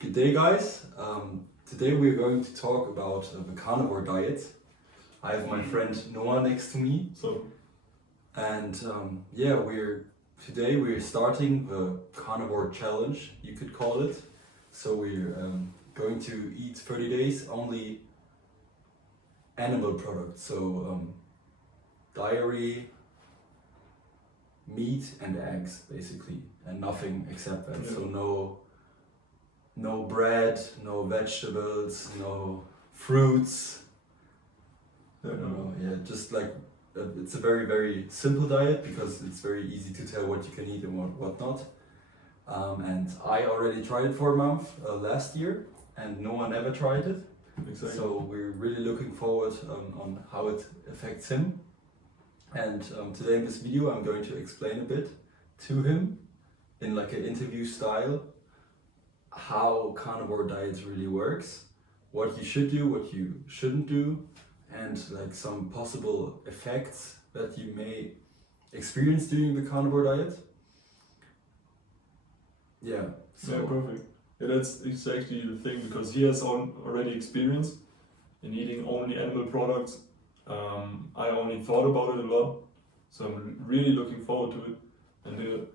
Good day, guys. Today we're going to talk about the carnivore diet. I have my friend Noah next to me, and today we're starting the carnivore challenge, you could call it. So we're going to eat 30 days only animal products, so dairy, meat, and eggs, basically, and nothing except that. Yeah. So no bread, no vegetables, no fruits. Just like it's a very, very simple diet because it's very easy to tell what you can eat and what not. And I already tried it for a month last year, and no one ever tried it. Exactly. So we're really looking forward on how it affects him. And today in this video, I'm going to explain a bit to him in like an interview style how carnivore diet really works, what you should do, what you shouldn't do, and like some possible effects that you may experience during the carnivore diet. Yeah. Yeah, perfect. Yeah, that's exactly the thing, because he has already experience in eating only animal products. I only thought about it a lot, so I'm really looking forward to it. And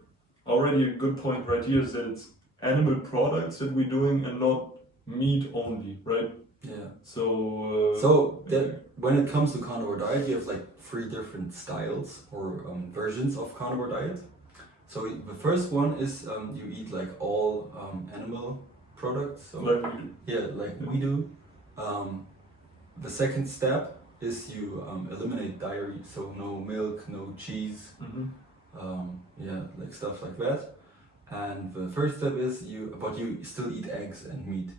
already a good point right here is that it's animal products that we're doing and not meat only, right? Yeah. So When it comes to carnivore diet, you have like 3 different styles or versions of carnivore diet. So the first one is you eat like all animal products. So like we do. yeah, like we do. The second step is you eliminate dairy, so no milk, no cheese, like stuff like that. And the third step is you still eat eggs and meat,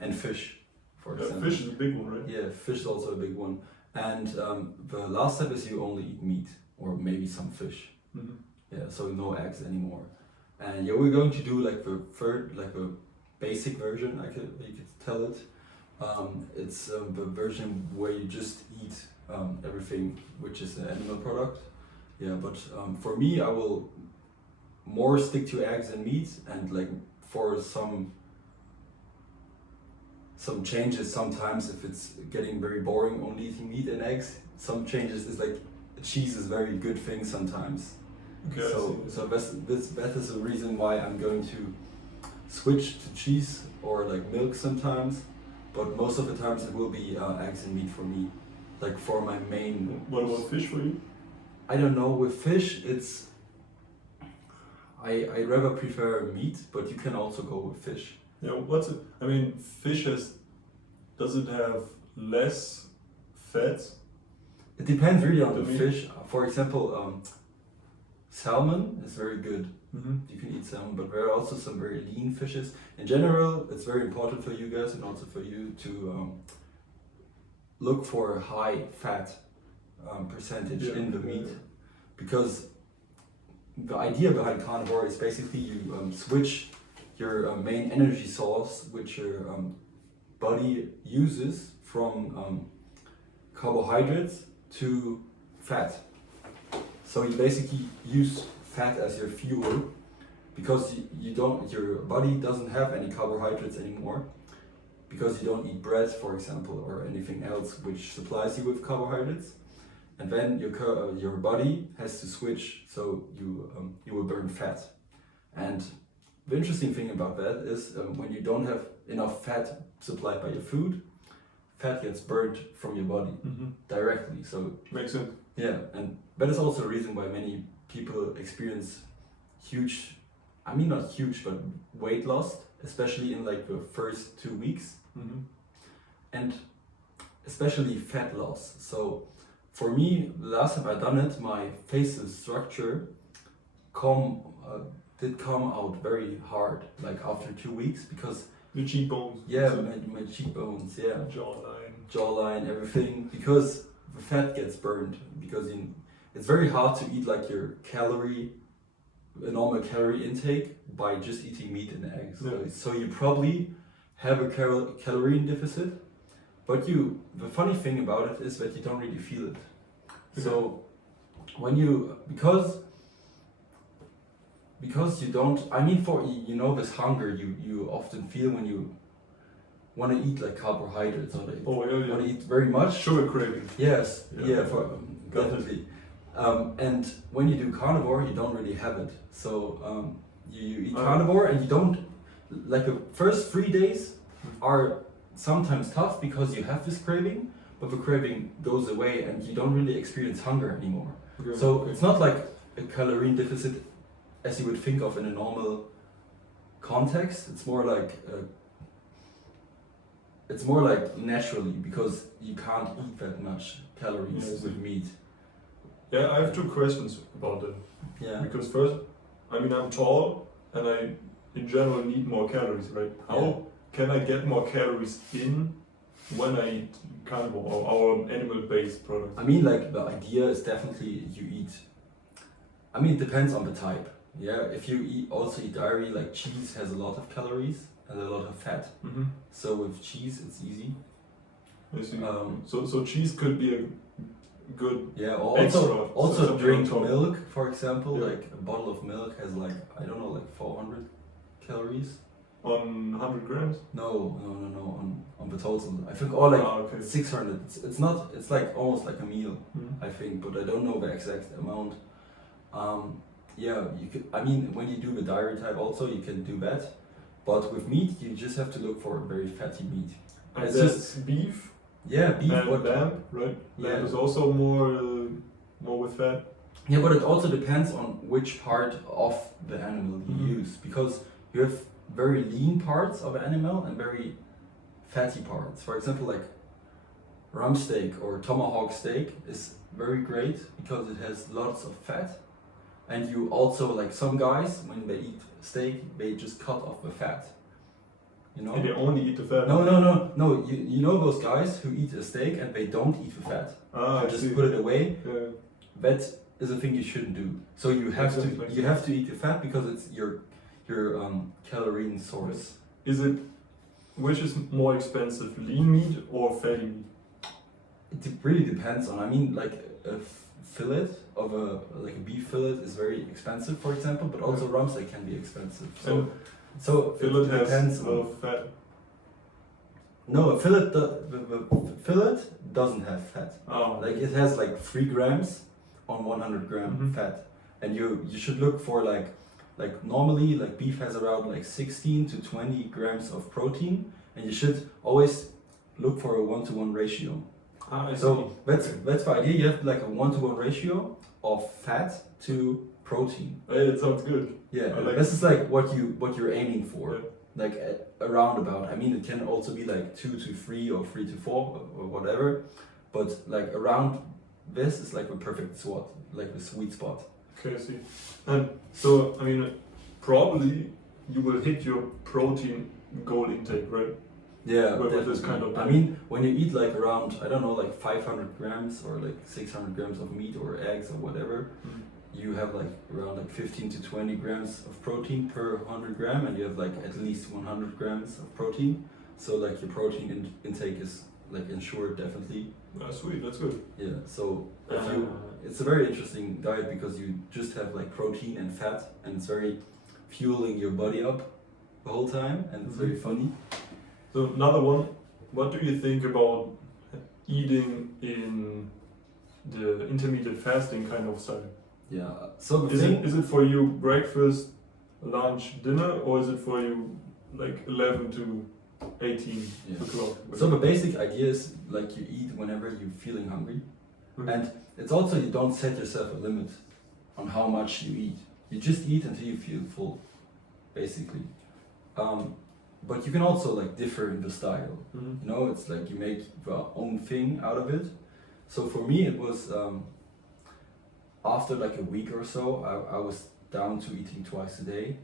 and fish, for example. Fish is a big one, right? Yeah, fish is also a big one. And the last step is you only eat meat or maybe some fish. Mm-hmm. Yeah, so no eggs anymore. And we're going to do like the third, like a basic version, you could tell it. It's the version where you just eat everything which is an animal product. Yeah, but for me, I will more stick to eggs and meat, and like for some changes sometimes if it's getting very boring only eating meat and eggs, some changes is like cheese is a very good thing sometimes. Okay, So that is the reason why I'm going to switch to cheese or like milk sometimes, but most of the times it will be eggs and meat for me, like for my main. What about fish for you? I don't know, with fish it's I rather prefer meat, but you can also go with fish. Yeah, fish does it have less fat? It depends really on The the meat? fish. For example, salmon is very good. Mm-hmm. You can eat salmon, but there are also some very lean fishes. In general, it's very important for you guys and also for you to look for a high fat percentage in the meat, because the idea behind carnivore is basically you switch your main energy source, which your body uses, from carbohydrates to fat. So you basically use fat as your fuel, because your body doesn't have any carbohydrates anymore, because you don't eat bread, for example, or anything else which supplies you with carbohydrates. And then your body has to switch, so you will burn fat. And the interesting thing about that is when you don't have enough fat supplied by your food, fat gets burned from your body directly. So makes sense. yeah, and that is also a reason why many people experience not huge, but weight loss, especially in like the first 2 weeks, and especially fat loss. So for me, the last time I done it, my facial structure did come out very hard, like after 2 weeks, because the cheekbones. yeah, my cheekbones, yeah, jawline, everything, because the fat gets burned, because it's very hard to eat like a normal calorie intake by just eating meat and eggs. Yeah. So you probably have a calorie deficit, but the funny thing about it is that you don't really feel it. Okay. So because because you don't. I mean, for this hunger you often feel when you want to eat like carbohydrates or like Oh yeah, want to yeah. eat very much. Sugar craving. Yes, Yeah. yeah, for definitely. And when you do carnivore, you don't really have it. So you eat carnivore and you don't like the first 3 days are sometimes tough because you have this craving, but the craving goes away and you don't really experience hunger anymore. Okay. So it's not like a calorie deficit as you would think of in a normal context. It's more like naturally because you can't eat that much calories Yes. with meat. Yeah, I have two questions about that. Yeah. Because first, I mean, I'm tall and I, in general, need more calories, right? How can I get more calories in when I eat carnivore or our animal-based products? I mean, like the idea is definitely you eat. I mean, it depends on the type. Yeah, if you eat dairy, like cheese has a lot of calories and a lot of fat. Mm-hmm. So with cheese, it's easy. I see. Um, So cheese could be a good. Yeah, or Extra, also something drink on top. milk, for example. Yeah. Like a bottle of milk has like I don't know, like 400 calories. On 100 grams? No, on the total. I think or like Okay. 600. It's not. It's like almost like a meal. Mhm. I think, but I don't know the exact amount. Yeah, you could. I mean, when you do the dairy type, also you can do that. But with meat, you just have to look for very fatty meat. And It's that's beef Yeah, beef. and lamb, right? Lamb Yeah. is also more with fat. Yeah, but it also depends on which part of the animal you Mhm. use, because you have very lean parts of an animal and very fatty parts. For example, like rump steak or tomahawk steak is very great because it has lots of fat, and you also like some guys when they eat steak they just cut off the fat. You know? And they only eat the fat. No. You know those guys who eat a steak and they don't eat the fat. Ah, They I just see. put it away. Yeah. That is a thing you shouldn't do. So you have Exactly. to eat the fat because it's your calorie source. Is it, which is more expensive, lean meat or fatty meat? It really depends on. I mean, like a fillet of a beef fillet is very expensive, for example, but also rump steak can be expensive. And So fillet it has depends a on. lot of fat. No, a fillet the fillet doesn't have fat. Oh, Like it has like 3 grams on 100 gram Mhm. fat, and you should look for like normally like beef has around like 16 to 20 grams of protein, and you should always look for a 1-to-1 ratio. I So see. that's the idea. You have like a 1-to-1 ratio of fat to protein. Hey, it sounds good. Yeah, I like this is like what you're aiming for. Yeah. Like a roundabout. I mean, it can also be like 2 to 3 or 3 to 4 or whatever, but like around this is like the perfect spot, like the sweet spot. Okay, I see. And so, I mean, probably you will hit your protein goal intake, right? Yeah, With this definitely. kind of I diet. mean, when you eat like around I don't know like 500 grams or like 600 grams of meat or eggs or whatever, you have like around like 15 to 20 grams of protein per 100 gram, and you have like at least 100 grams of protein. So like your protein intake is like ensured definitely. Sweet, that's good. Yeah. So if you, it's a very interesting diet because you just have like protein and fat, and it's very fueling your body up the whole time, and it's very funny. So another one, what do you think about eating in the intermittent fasting kind of style? Yeah. So the Is thing. it for you breakfast, lunch, dinner, or is it for you like 11 to 18 Yeah. o'clock? So the basic idea is like you eat whenever you're feeling hungry, Mhm. and it's also you don't set yourself a limit on how much you eat. You just eat until you feel full, basically. But you can also like differ in the style. Mhm. You know, it's like you make your own thing out of it. So for me, it was after like a week or so, I was down to eating twice a day,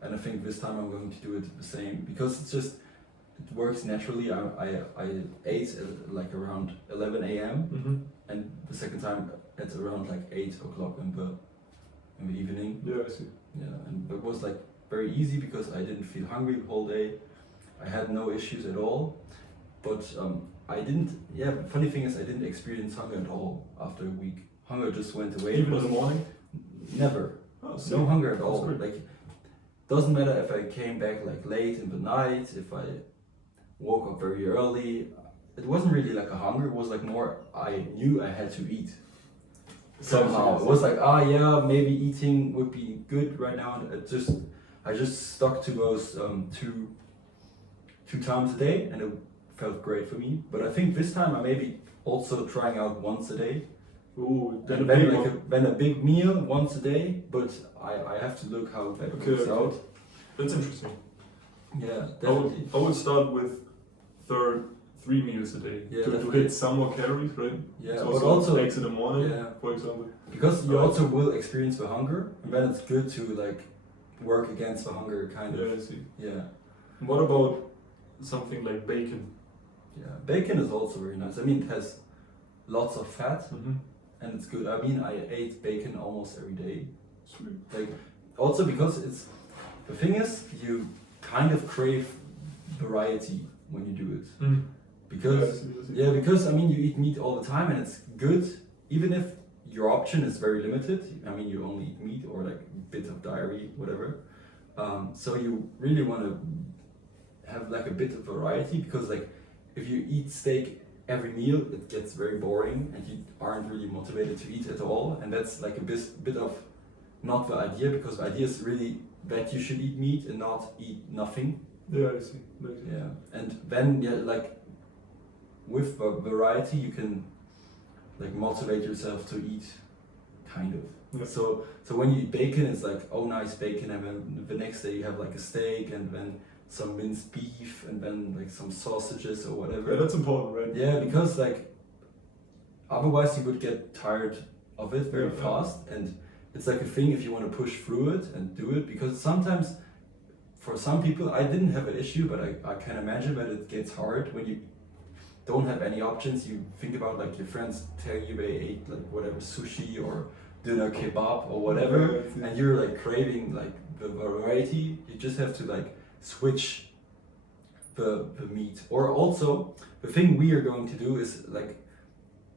and I think this time I'm going to do it the same because it's just it works naturally. I ate at like around 11 a.m. Mhm. and the second time at around like 8 o'clock in the evening. Yeah, I see. Yeah, and it was like very easy because I didn't feel hungry the whole day. I had no issues at all, but I didn't. Yeah, the funny thing is I didn't experience hunger at all after a week. Hunger just went away. Even in the morning? Never. Oh, sick. No hunger at That's all. good. Like, doesn't matter if I came back like late in the night, if I woke up very early. It wasn't really like a hunger. It was like more I knew I had to eat. Somehow it was like, yeah, maybe eating would be good right now. And I just stuck to those two times a day, and it felt great for me. But I think this time I maybe also trying out once a day. Ooh, then a And big then one. then a big meal once a day. But I have to look how that Okay, works okay. out. That's interesting. Yeah, I would, definitely. I would start with 3 meals a day Yeah, to definitely. hit some more calories, right? Yeah, So but also eggs in the morning, yeah, for example. because you Right. also will experience the hunger, and then it's good to like work against the hunger, kind of. Yeah, I see. Yeah, And what about something like bacon? yeah. Bacon is also very nice. I mean, it has lots of fat, Mm-hmm. and it's good. I mean, I ate bacon almost every day. Sweet. Like, also because it's the thing is you kind of crave variety when you do it. Mm. Because I see. yeah, because I mean you eat meat all the time and it's good, even if your option is very limited. I mean you only eat meat or like a bit of dairy, whatever. So you really want to have like a bit of variety because like if you eat steak every meal, it gets very boring and you aren't really motivated to eat at all. And that's like a bit of not the idea, because the idea is really that you should eat meat and not eat nothing. Yeah, I see. Makes sense. Yeah, and then yeah, like with variety, you can like motivate yourself to eat, kind of. Yeah. So when you eat bacon, it's like, oh nice bacon, and then the next day you have like a steak and then some minced beef and then like some sausages or whatever. Yeah, that's important, right? Yeah, because like otherwise you would get tired of it very Yeah, yeah. fast, and it's like a thing if you want to push through it and do it, because sometimes for some people I didn't have an issue, but I can imagine that it gets hard when you don't have any options. You think about like your friends tell you they ate like whatever sushi or dinner kebab or whatever, Yeah, I see. and you're like craving like the variety. You just have to like switch the meat. Or also the thing we are going to do is like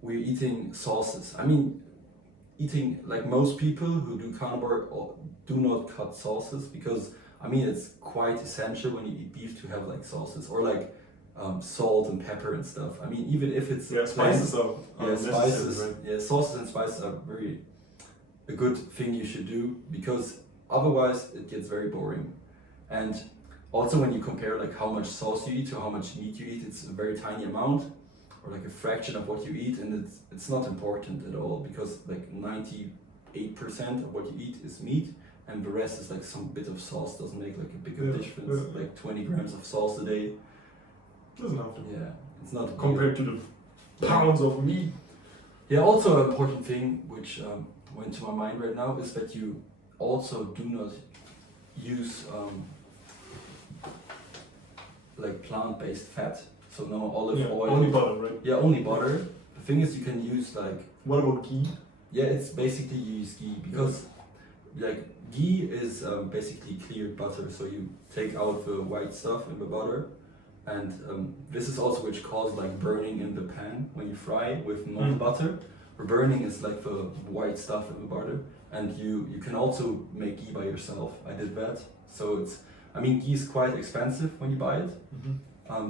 we're eating sauces. I mean, eating like most people who do carnivore do not cut sauces, because I mean it's quite essential when you eat beef to have like sauces or like salt and pepper and stuff. I mean, even if it's Yeah, spices are yeah, necessary, spices, right? yeah, sauces and spices are very a good thing you should do, because otherwise it gets very boring. And also when you compare like how much sauce you eat to how much meat you eat, it's a very tiny amount or like a fraction of what you eat, and it's not important at all, because like 98% of what you eat is meat, and the rest is like some bit of sauce. Doesn't make like a big Yeah, difference. yeah. Like 20 grams of sauce a day. Doesn't have to. Yeah, it's not a big Compared to the pounds of meat. Yeah, also an important thing which went to my mind right now is that you also do not use like plant-based fat. So no olive Yeah, oil. only butter, right? Yeah, only butter. The thing is you can use like, What about ghee? yeah, it's basically you use ghee, because like ghee is basically cleared butter. So you take out the white stuff in the butter, and this is also which causes like burning in the pan when you fry with non-butter. The burning is like the white stuff in the butter, and you can also make ghee by yourself. I did that. So it's, I mean, ghee is quite expensive when you buy it.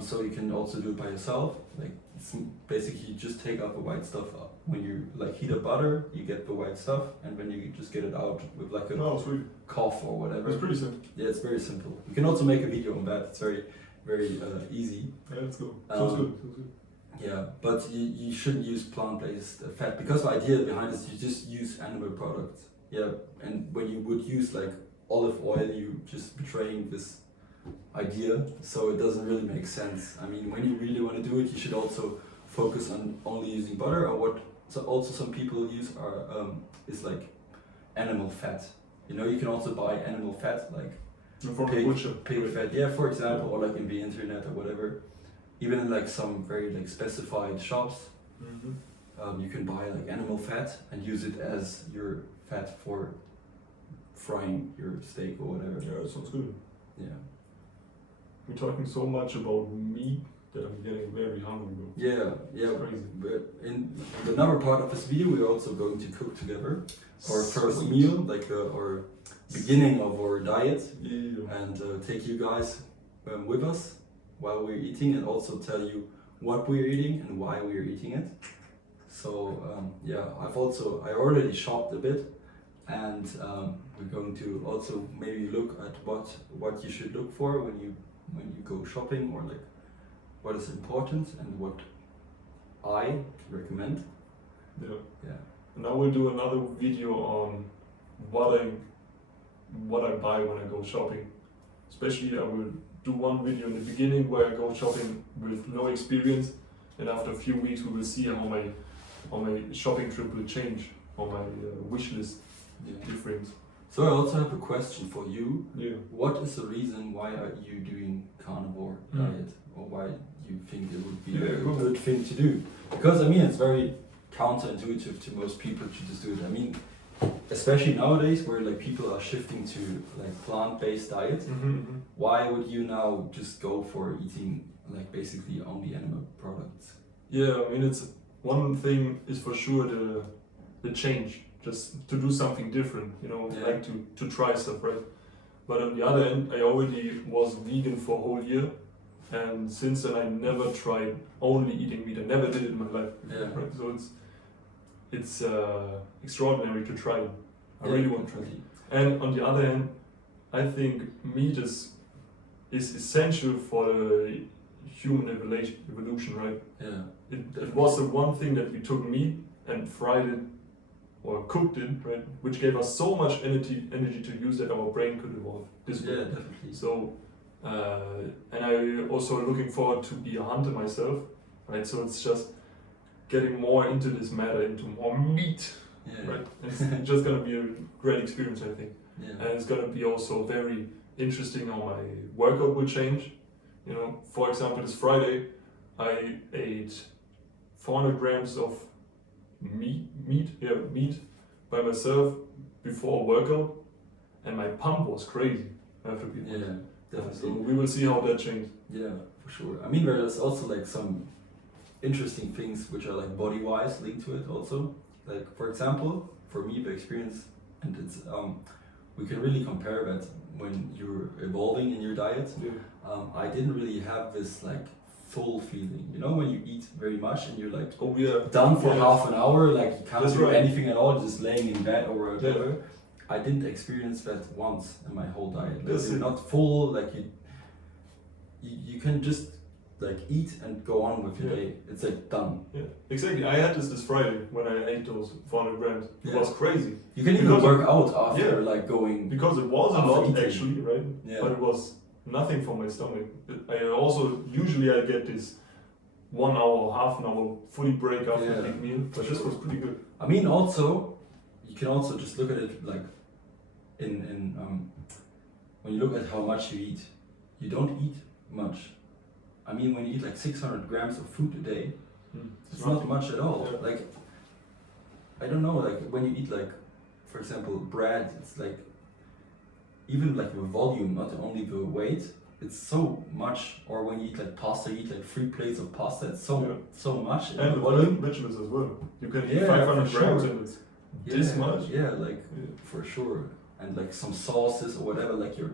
So you can also do it by yourself. Like it's basically you just take out the white stuff up. When you like heat up butter, you get the white stuff, and then you just get it out with like a Oh, sweet. cough or whatever. It's pretty simple. Yeah, it's very simple. You can also make a video on that. It's very easy. Yeah, let's go. Sounds good. Sounds good. Yeah, but you shouldn't use plant-based fat, because the idea behind it is you just use animal products. Yeah, and when you would use like olive oil, you just betraying this idea, so it doesn't really make sense. I mean, when you really want to do it, you should also focus on only using butter, or what so also some people use are is like animal fat. You know, you can also buy animal fat like And from the butcher. pig fat, yeah, for example, or like in the internet or whatever. Even in like some very like specified shops, you can buy like animal fat and use it as your fat for frying your steak or whatever. Yeah, that sounds good. Yeah. We're talking so much about meat that I'm getting very hungry, bro. Yeah, yeah. It's crazy. But in another part of this video, we're also going to cook together our first Sweet. meal, like our beginning of our diet, Yeah. and take you guys with us while we're eating, and also tell you what we're eating and why we're eating it. So yeah, I already shopped a bit, and we're going to also maybe look at what you should look for when you go shopping, or like what is important and what I recommend. Yeah. Yeah. And I will do another video on what I buy when I go shopping. Especially I will do one video in the beginning where I go shopping with no experience, and after a few weeks we will see how my shopping trip will change, how my wish list different. So I also have a question for you. Yeah. What is the reason why are you doing carnivore diet, or why you think it would be a good thing to do? Because I mean, it's very counterintuitive to most people to just do it. I mean, especially nowadays where like people are shifting to like plant-based diet. Why would you now just go for eating like basically only animal products? Yeah, I mean, it's one thing is for sure the change, just to do something different, you know, Yeah. like to try stuff, right? But on the other end, I already was vegan for a whole year, and since then I never tried only eating meat. I never did it in my life, Yeah. right? So it's extraordinary to try it. I really want to try it. And on the other hand, I think meat is essential for the human evolution, right? Yeah. It was the one thing that we took meat and fried it or cooked it, right? Which gave us so much energy to use that our brain could evolve this way. Yeah, definitely. So, and I also looking forward to be a hunter myself, right? So it's just getting more into this matter, into more meat, Yeah. right? And it's just gonna be a great experience, I think. Yeah. And it's gonna be also very interesting how my workout will change. You know, for example, this Friday, I ate 400 grams of meat by myself before a workout, and my pump was crazy. I have to be honest. Yeah, So definitely. we will see how that changes. Yeah, for sure. I mean, there's also like some interesting things which are like body-wise linked to it also. Like for example, for me the experience, and it's we can really compare that when you're evolving in your diet. Yeah. I didn't really have this like full feeling, you know, when you eat very much and you're like Oh yeah. done for Yeah. half an hour, like you can't That's do right. anything at all, just laying in bed or whatever. I didn't experience that once in my whole diet. Like, That's you're it. not full, like you can just like eat and go on with your Yeah. day. It's like done. Yeah, exactly. I had this Friday when I ate those 400 grams. It Yeah. was crazy You can even Because- work out after Yeah. like going. because it was a After lot eating. actually, right? Yeah. But it was nothing for my stomach. I also usually I get this 1 hour, half an hour fully break after Yeah, a big meal, for but this sure. was pretty good. I mean, also you can also just look at it like in when you look at how much you eat, you don't eat much. I mean, when you eat like 600 grams of food a day, it's not much at all. Yeah. Like, I don't know, like when you eat like, for example, bread, it's like, even like the volume, not only the weight, it's so much. Or when you eat like pasta, you eat like 3 plates of pasta, it's so much. in And the the volume. vegetables as well. You can eat Yeah, 500 for grams sure. and it's this much. Yeah, like Yeah. for sure. And like some sauces or whatever, like your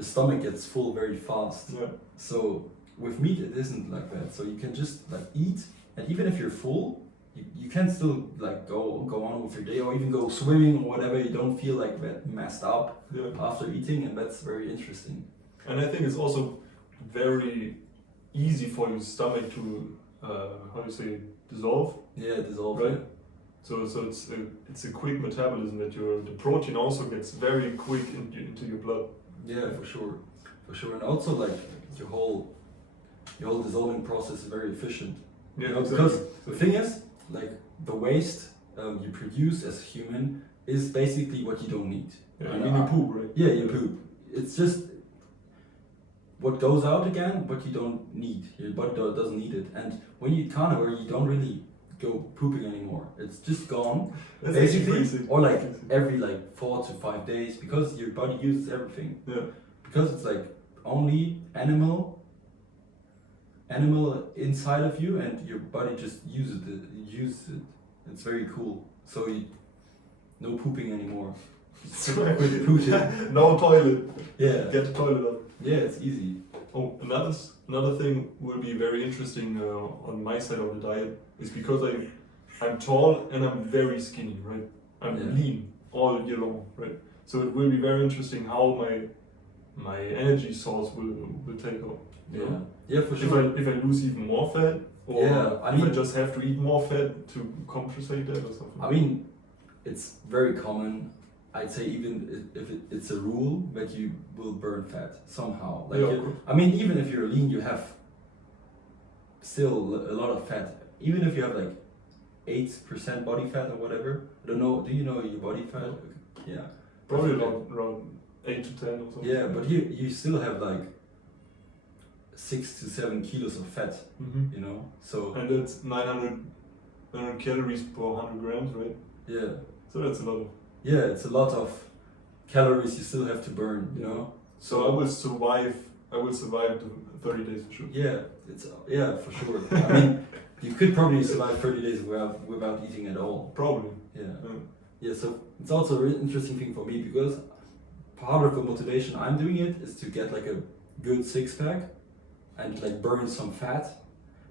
stomach gets full very fast. Yeah. So with meat it isn't like that. So you can just like eat, and even if you're full, you can still like go on with your day, or even go swimming or whatever. You don't feel like that messed up Yeah. after eating, and that's very interesting. And I think it's also very easy for your stomach to how do you say, dissolve. Yeah, dissolve. Right. So it's a quick metabolism that the protein also gets very quick into your blood. Yeah, for sure. And also like your whole dissolving process is very efficient. Yeah, You know, exactly. because the thing is, like the waste you produce as a human is basically what you don't need. Yeah, I And mean you poop, right? Yeah, you poop. It's just what goes out again, but you don't need. Your body doesn't need it. And when you eat carnivore, you don't really go pooping anymore. It's just gone, That's actually basically, crazy. or like every like 4 to 5 days, because your body uses everything. Yeah. Because it's like only animal animal inside of you, and your body just uses it. It's very cool. So no pooping anymore. Quit pooping. No toilet. Yeah. Get the toilet up. Yeah, it's easy. Oh, another thing will be very interesting on my side of the diet is because I'm tall and I'm very skinny, right? I'm lean all year long, right? So it will be very interesting how my energy source will take off. You know? Yeah, for sure. If I lose even more fat, or I if I just have to eat more fat to compensate that or something. I mean, it's very common. I'd say even if it's a rule that you will burn fat somehow. Like I mean, even if you're lean, you have still a lot of fat. Even if you have like 8% body fat or whatever. I don't know. Do you know your body fat? Yeah. Probably around 8 to 10 or something. Yeah, but you still have like 6 to 7 kilos of fat. Mm-hmm. You know, so. And that's 900 calories per 100 grams, right? Yeah. So that's a lot. Yeah, it's a lot of calories you still have to burn, you know. So I will survive the 30 days for sure. Yeah, for sure. I mean, you could probably survive 30 days without eating at all. Probably. Yeah. So it's also a really interesting thing for me because part of the motivation I'm doing it is to get like a good six pack and like burn some fat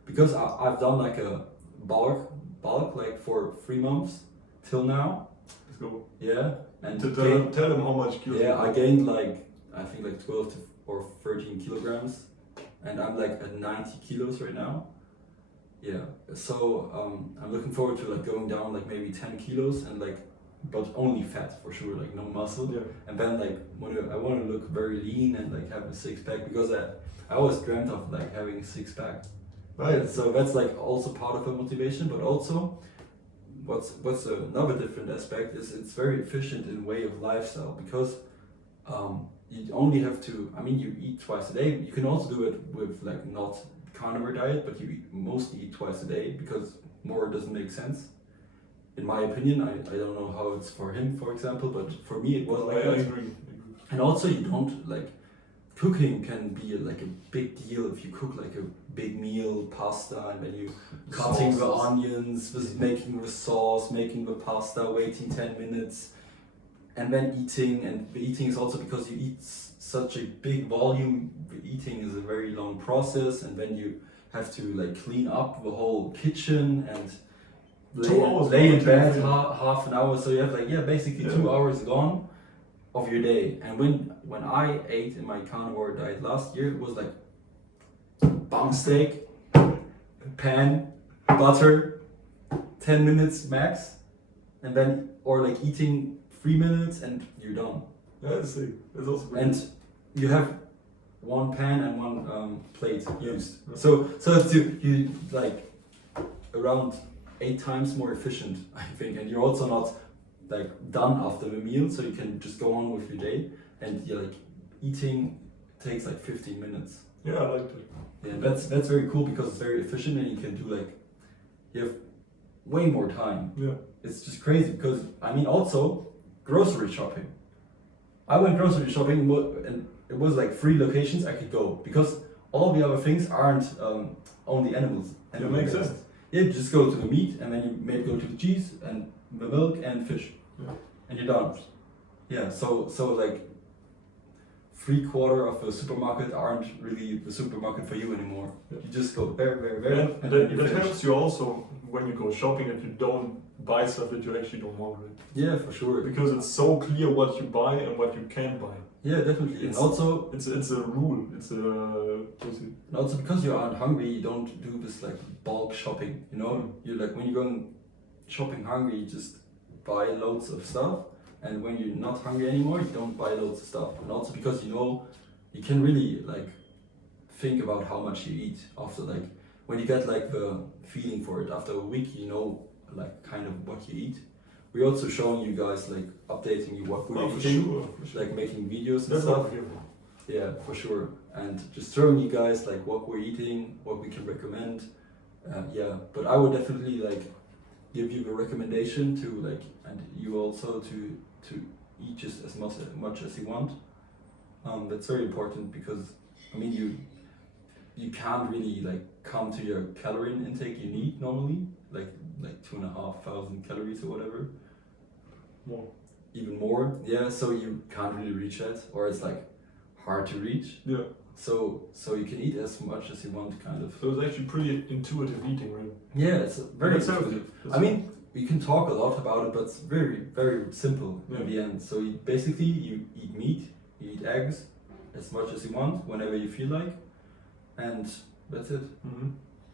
because I've done like a bulk like for 3 months till now. Let's go. Yeah. And tell them how much kilos. Yeah, I gained like I think like 12 or 13 kilograms, and I'm like at 90 kilos right now. Yeah, so I'm looking forward to like going down like maybe 10 kilos and like, but only fat for sure, like no muscle. Yeah. And then like I want to look very lean and like have a six pack because I always dreamt of like having a six pack. Right. So that's like also part of the motivation, but also what's another different aspect is it's very efficient in way of lifestyle because you only have to, I mean, you eat twice a day. You can also do it with like not carnivore diet, but you mostly eat twice a day because more doesn't make sense. In my opinion, I don't know how it's for him, for example, but for me it was like I agree. And also you don't like, cooking can be like a big deal if you cook like a big meal, pasta, and then you cutting the onions, making the sauce, making the pasta, waiting 10 minutes, and then eating. And the eating is also because you eat such a big volume. The eating is a very long process, and then you have to like clean up the whole kitchen and lay in bed half an hour. So you have like basically 2 hours gone of your day. And when I ate in my carnivore diet last year, it was like bum steak, pan, butter, 10 minutes max, and then or like eating 3 minutes and you're done. Yeah, that's sick. That's also great. And you have one pan and one plate used. So it's you like around 8 times more efficient, I think, and you're also not like done after the meal, so you can just go on with your day, and you're like eating takes like 15 minutes. Yeah, I like that. Yeah, that's very cool because it's very efficient and you can do like, you have way more time. Yeah. It's just crazy because I mean also grocery shopping. I went grocery shopping and it was like 3 locations I could go because all the other things aren't only animals. That makes sense. Yeah, you just go to the meat and then you maybe go to the cheese and the milk and fish. Yeah. And you're done. Yeah, so like 3/4 of the supermarket aren't really the supermarket for you anymore. Yeah. You just go there, and that helps you also when you go shopping that you don't buy stuff that you actually don't want, right? Yeah, for sure. Because it's so clear what you buy and what you can't buy. Yeah, definitely. And also it's a rule. And also because you aren't hungry, you don't do this like bulk shopping. You know, you like when you're going shopping hungry, you just buy loads of stuff. And when you're not hungry anymore, you don't buy loads of stuff. And also because you know, you can really like think about how much you eat after like, when you get like the feeling for it after a week, you know like kind of what you eat. We're also showing you guys like updating you what we're eating, for sure. like making videos and That's stuff. Yeah. Yeah, for sure. And just showing you guys like what we're eating, what we can recommend. Yeah, but I would definitely like give you the recommendation to like, and you also to eat just as much as you want. That's very important because I mean you can't really like come to your calorie intake you need normally, like 2,500 calories or whatever. More. Even more, yeah. So you can't really reach that, or it's like hard to reach. Yeah. So you can eat as much as you want, kind of. So it's actually pretty intuitive eating, right? Yeah, it's very That's intuitive. healthy. I mean, we can talk a lot about it, but it's very, very simple in the end. So you eat meat, you eat eggs, as much as you want, whenever you feel like, and that's it. Mm-hmm.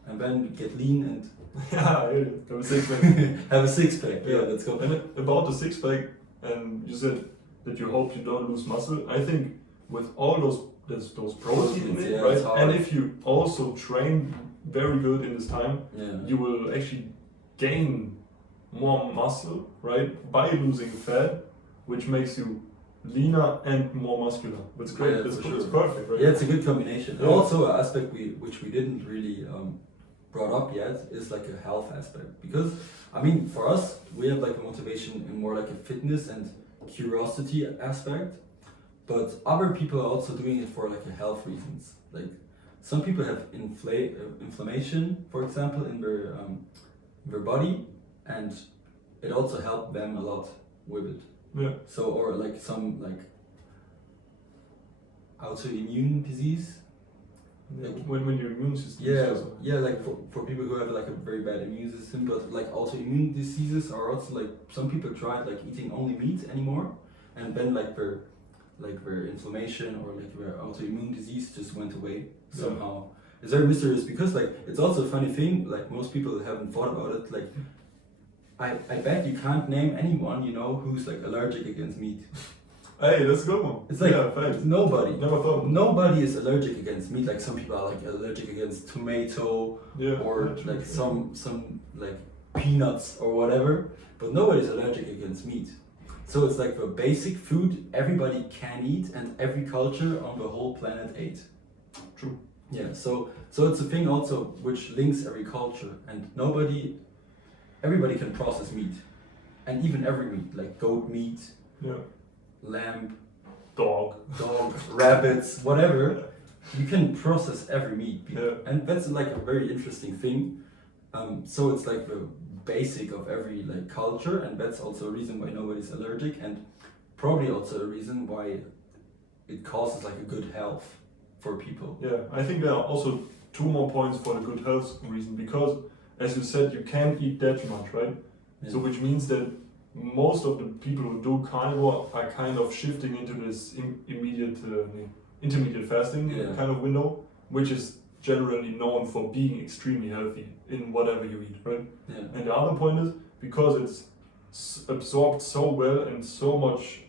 And then get lean and Yeah, have a six pack. have a six pack. Yeah, let's go. And about the six pack, and you said that you hope you don't lose muscle. I think with all those protein in it, yeah, right? it's hard. And if you also train very good in this time, you will actually gain more muscle, right? By losing fat, which makes you leaner and more muscular. That's great. Yeah, That's for sure. It's perfect, right? Yeah, it's a good combination. Yeah. And also an aspect which we didn't really brought up yet is like a health aspect, because I mean for us we have like a motivation in more like a fitness and curiosity aspect, but other people are also doing it for like a health reasons. Like some people have inflammation, for example, in their body, and it also helped them a lot with it. Yeah. So or like some like autoimmune disease. Like, when your immune system yeah, is also. yeah, like for people who have like a very bad immune system, but like autoimmune diseases are also like some people tried like eating only meat anymore, and then like their inflammation or like their autoimmune disease just went away somehow. It's very mysterious because like it's also a funny thing. Like most people haven't thought about it. Like I bet you can't name anyone you know who's like allergic against meat. Hey, that's a good one. It's like thanks. nobody. Never thought. Nobody is allergic against meat. Like some people are like allergic against tomato or true, like true. some like peanuts or whatever. But nobody's allergic against meat. So it's like the basic food everybody can eat and every culture on the whole planet ate. True. Yeah. So it's a thing also which links every culture, and everybody can process meat, and even every meat like goat meat. Yeah. Lamb, Dog, rabbits, whatever. You can process every meat, Yeah. and that's like a very interesting thing. So it's like the basic of every like culture, and that's also a reason why nobody's allergic, and probably also a reason why it causes like a good health for people. Yeah, I think there are also two more points for the good health reason, because as you said, you can't eat that much, right? Yeah. So which means that most of the people who do carnivore are kind of shifting into this intermediate fasting kind of window, which is generally known for being extremely healthy in whatever you eat, right? Yeah. And the other point is because it's absorbed so well and so much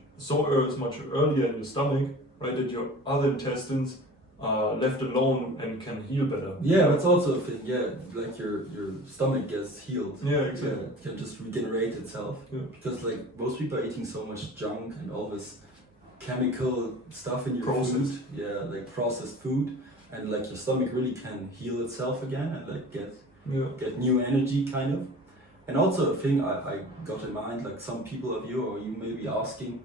earlier in your stomach, right, that your other intestines are left alone and can heal better. Yeah, that's also a thing. Yeah, like your stomach gets healed. Yeah, exactly. Yeah, it can just regenerate itself. Yeah. Because like most people are eating so much junk and all this chemical stuff in your Processed. food. Yeah, like processed food, and like your stomach really can heal itself again and like get new energy kind of. And also a thing I got in mind, like some people of you or you may be asking.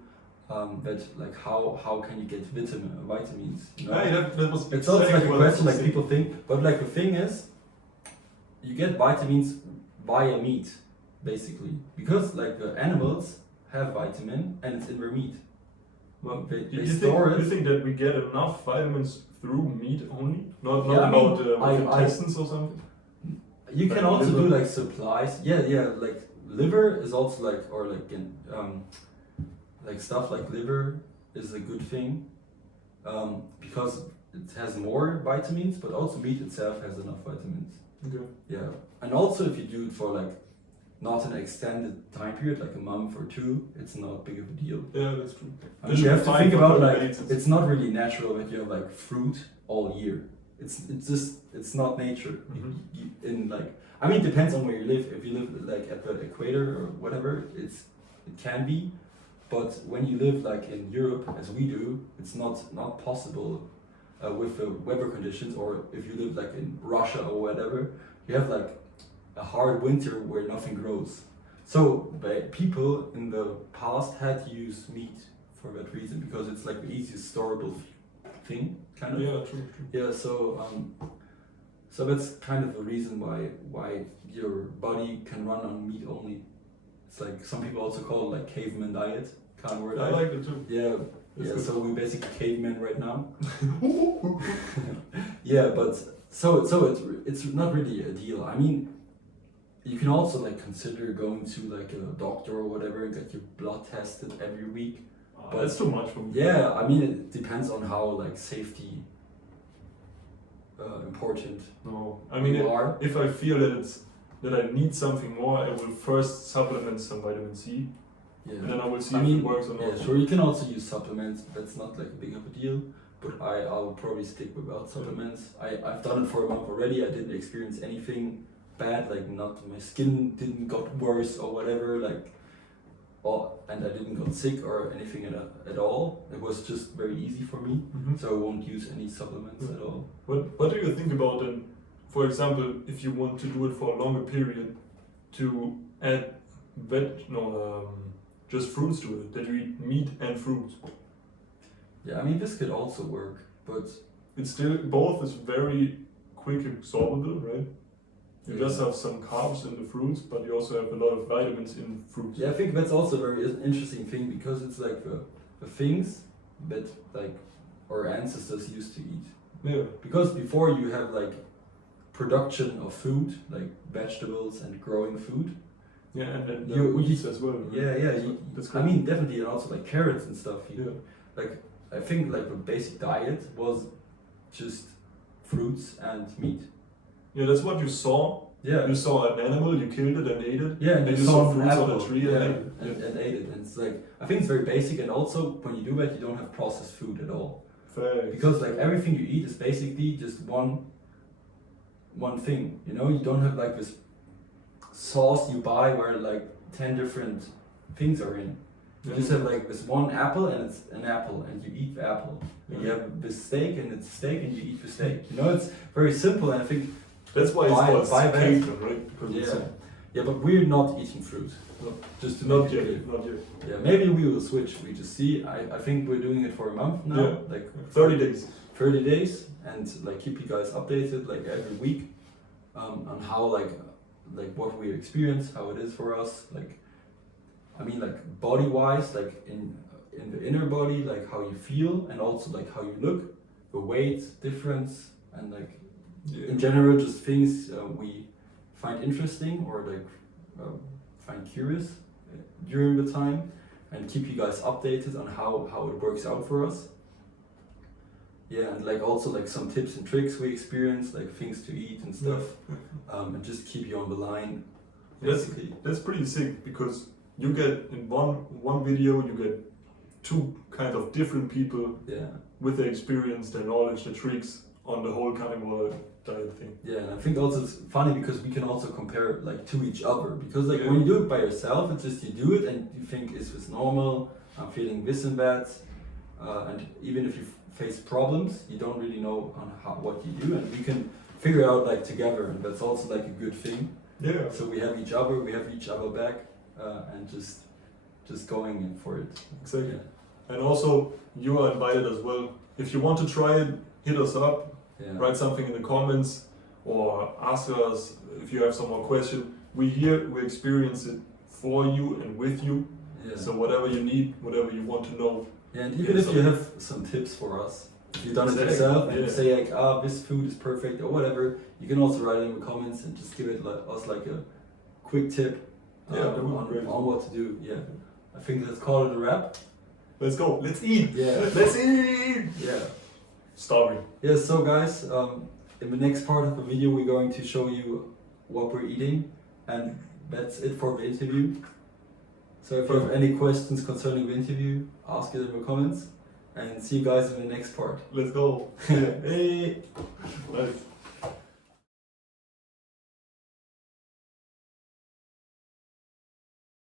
That like how can you get vitamins? You know? Hey, that was It's also like a what I question was like people think, but like the thing is, you get vitamins via meat, basically, because like the animals have vitamin and it's in their meat. Well, They you store think, it. you think that we get enough vitamins through meat only, not Yeah, I mean, about intestines or something? You can Like also liver? do like supplies. Yeah, like liver is also like like stuff like liver is a good thing because it has more vitamins, but also meat itself has enough vitamins. Okay. Yeah, and also if you do it for like not an extended time period, like a month or two, it's not big of a deal. Yeah, that's true. I mean, you have to think about like it's not really natural that you have like fruit all year. It's not nature. Mhm. In like I mean, it depends on where you live. If you live like at the equator or whatever, it can be. But when you live like in Europe, as we do, it's not possible with the weather conditions. Or if you live like in Russia or whatever, you have like a hard winter where nothing grows. So people in the past had to use meat for that reason because it's like the easiest storable thing, kind of. Yeah, true. Yeah, so that's kind of the reason why your body can run on meat only. It's like some people also call it like caveman diet, carnivore I diet. like it too. Yeah, That's yeah. good. So we're basically cavemen right now. Yeah, but so it's not really a deal. I mean, you can also like consider going to like a doctor or whatever and get your blood tested every week. But that's too much for me. Yeah, I mean it depends on how like safety important No, I mean, you are. if I feel that I need something more, I will first supplement some vitamin C, Yeah. and then I will see I if mean, it works or not. Yeah, sure. You can also use supplements. That's not like a big of a deal. But I'll probably stick without supplements. I've done it for a month already. I didn't experience anything bad. Like not my skin didn't got worse or whatever. Like, and I didn't got sick or anything at all. It was just very easy for me. Mhm. So I won't use any supplements at all. What do you think about then? For example, if you want to do it for a longer period, to add just fruits to it, that you eat meat and fruits. Yeah, I mean this could also work, but It's still both is very quick absorbable, right? You just have some carbs in the fruits, but you also have a lot of vitamins in fruits. yeah, I think that's also a very interesting thing because it's like the things that like our ancestors used to eat. Yeah. Because before you have like production of food, like vegetables and growing food. Yeah, and then You wheats eat- as well. Right? Yeah, yeah. So that's I cool. mean, definitely, and also like carrots and stuff. Yeah. Like I think like the basic diet was just fruits and meat. Yeah, that's what you saw. Yeah. You saw an animal, you killed it and ate it. Yeah, and And you you saw saw an fruits on apple, a tree yeah, and ate it. and ate it. And it's like I think it's very basic, and also when you do that, you don't have processed food at all. Facts. Because like everything you eat is basically just one thing. You know, you don't have like this sauce you buy where like 10 different things are in. You just have like this one apple and it's an apple and you eat the apple. And you have this steak and it's steak and you eat the steak. You know, it's very simple, and I think That's why it's Buy- called buy that. caveman, right? Because it's yeah, yeah. But we're not eating fruit. No. Just to not make it yet, clear. not yet. Yeah, maybe we will switch. We just see. I think we're doing it for a month now, Yeah. like 30 days. 30 days, and like keep you guys updated like every week, on how like what we experience, how it is for us. Like, I mean, like body wise, like in the inner body, like how you feel, and also like how you look, the weight difference, and like in general, just things we find interesting or like find curious during the time, and keep you guys updated on how it works out for us. Yeah, and like also like some tips and tricks we experience, like things to eat and stuff, and just keep you on the line. Basically, That's pretty sick because you get in one video you get two kind of different people yeah, with the experience, the knowledge, the tricks on the whole carnivore diet thing. yeah, and I think also it's funny because we can also compare like to each other, because like Yeah. when you do it by yourself, it's just you do it and you think, is this normal? I'm feeling this and that, and even if you face problems, you don't really know on what you do, and we can figure out like together, and that's also like a good thing. Yeah. So we have each other, we have each other back, and just going for it. Exactly. Yeah. And also you are invited as well. If you want to try it, hit us up. Yeah. Write something in the comments or ask us if you have some more questions. We here, we experience it for you and with you. Yeah. So whatever you need, whatever you want to know. Yeah, and even if you have some tips for us, if you've done it Exactly, yourself and yeah. say like, this food is perfect or whatever, you can also write it in the comments and just give it us like a quick tip Yeah, that would be great. on what to do. Yeah, I think let's call it a wrap. Let's go. Let's eat. Yeah. Let's eat. Yeah. Starving. Yeah, so guys, in the next part of the video we're going to show you what we're eating, and that's it for the interview. So if you have any questions concerning the interview, ask it in the comments, and see you guys in the next part. Let's go. Hey! Nice.